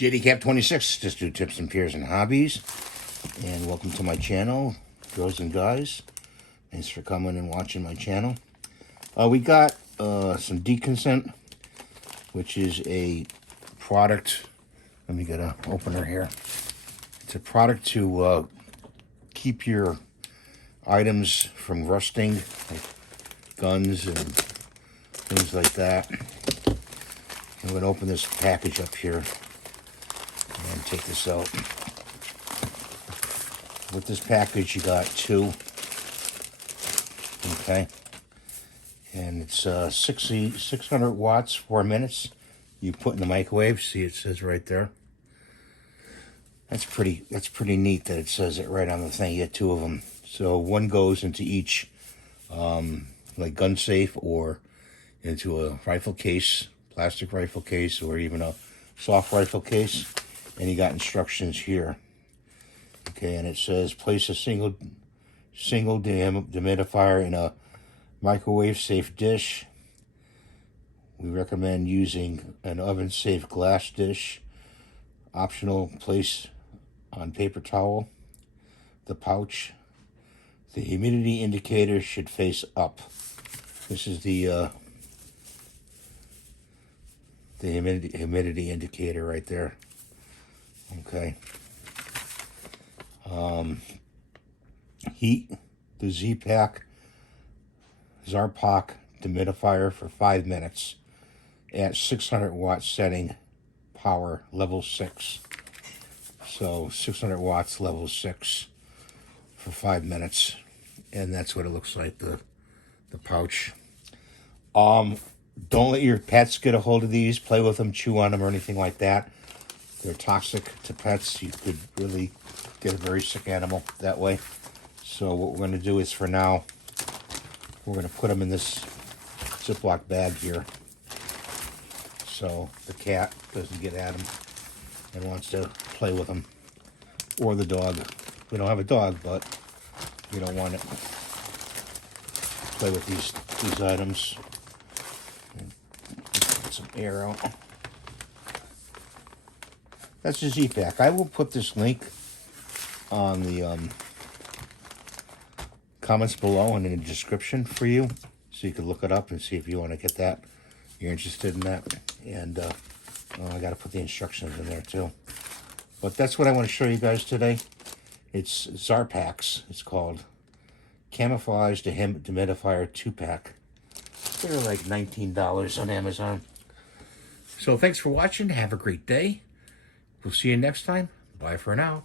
JDCap26, just do tips and fears and hobbies. And welcome to my channel, girls and guys. Thanks for coming and watching my channel. We got some Desiccant, which is a product. Let me get an opener here. It's a product to keep your items from rusting, like guns and things like that. I'm going to open this package up here and take this out. With this package, you got two. Okay. And it's 600 watts, 4 minutes. You put in the microwave. See, it says right there. That's pretty neat that it says it right on the thing. You get two of them. So one goes into each, like gun safe or into a rifle case, plastic rifle case, or even a soft rifle case. And you got instructions here. Okay, and it says place a single dehumidifier in a microwave safe dish. We recommend using an oven safe glass dish. Optional, place on paper towel. The pouch. The humidity indicator should face up. This is the humidity indicator right there. Okay. Heat the Zarpax dehumidifier for 5 minutes at 600 watt setting, power level 6. So 600 watts level 6 for 5 minutes, and that's what it looks like, the pouch. Don't let your pets get a hold of these, play with them, chew on them, or anything like that. They're toxic to pets. You could really get a very sick animal that way. So what we're going to do is, for now, we're going to put them in this Ziploc bag here, so the cat doesn't get at them and wants to play with them, or the dog. We don't have a dog, but we don't want to play with these items. And get some air out. That's the Z-Pack. I will put this link on the comments below and in the description for you, so you can look it up and see if you want to get that. You're interested in that. And I got to put the instructions in there too. But that's what I want to show you guys today. It's Zarpax. It's called Camouflage Dehumidifier 2-pack. They're like $19 on Amazon. So thanks for watching. Have a great day. We'll see you next time. Bye for now.